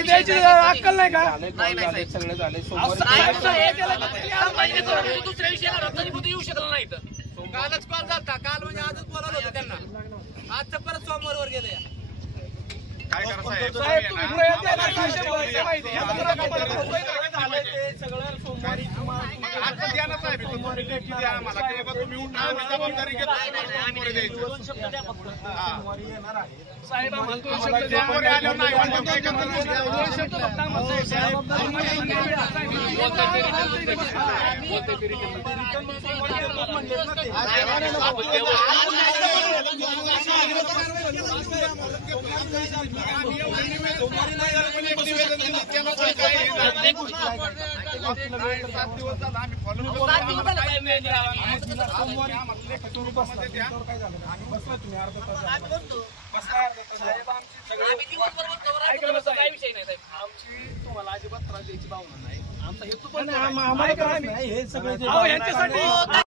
सोमवारी द्यायची अक्कल नाही का? सगळं झालं दुसऱ्या विषयाला रत्नागिरी येऊ शकला नाही. कालच कॉल झाला, काल म्हणजे आजच बोलावलं होतं त्यांना. आजचं परत सोमवारवर गेले. काय साहेब तुम्ही करायचं सगळं सोमवारी साहेब तुम्हाला अजिबात त्रास द्यायची भावना नाही. आमचा हेतू पण हे सगळं